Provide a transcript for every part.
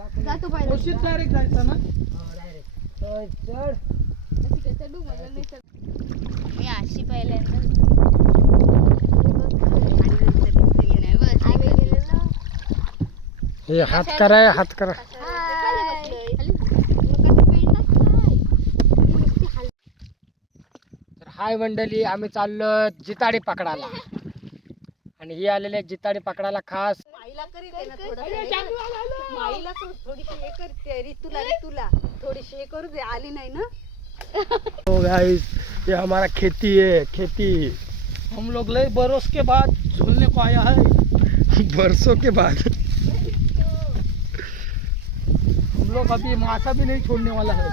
जातो पाहिजे कोशिश डायरेक्ट जायचं ना चढ चढू मला नाही चढ मी अशी पहिल्यांदा हे हात करा हात करा. तर हाय मंडळी, आम्ही चाललो जिताडे पकडायला आणि ही आलेले जिताडे पकडायला खास. माईला थोडीशी हे करते ऋतूला थोडीशी हे करू दे, आली नाही ना. तो गाइस ये हमारा खेती है, खेती. हम लोग ले बरस के बाद झूलने को आया है. बरसों के बाद हम लोग अभी मासा भी नहीं छोड़ने वाला है.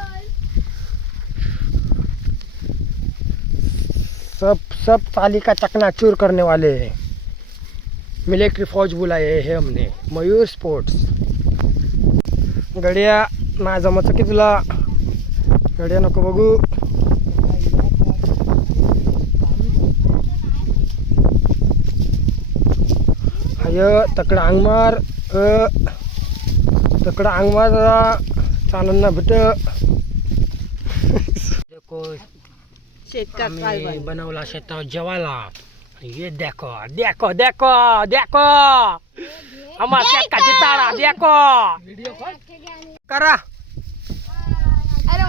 सब पाली का चकनाचूर करने वाले हैं. मिलिट्री फौज बुलाए है हमने, मयूर स्पोर्ट्स. गड्या ना जमचं की तुला, गड्या नको बघू. अय तकडं अंग मार, तकडं अंग मार जरा, चालन ना भेट. देखो शेतकार काय आम्ही बनवला शेतावर जेवायला. ये देखो देखो देखो देखो हमारा शेत का जिताड़ा देखो करा. अरे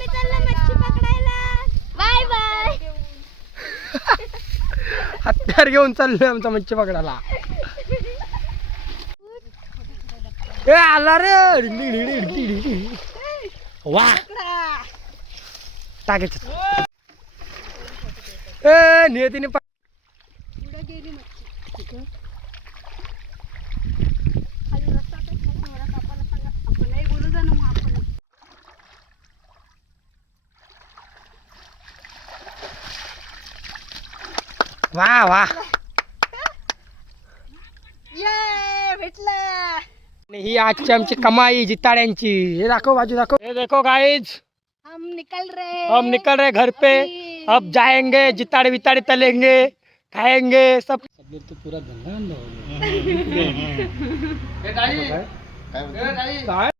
मी चाललो मच्छी पकडायला. Bye bye. हत्यार घेऊन चाललोय आमचा मच्छी पकडायला. ए आला रे. वा टाकायचं. ए नियतीने पुढे गेली मच्छी. खाली रस्ता तर मला कापायला सांगा. आपण नाही बोलू जा ना मग आपण. वा वा. ये भेटला. आणि ही आजची आमची कमाई जिताड्यांची. हे दाखव बाजू दाखव. हे देखो गाइज, हम निकल रहे घर पे. अब जाएंगे जिताड़े विताड़े तलेंगे, खाएंगे सब. तो पूरा गंगा काय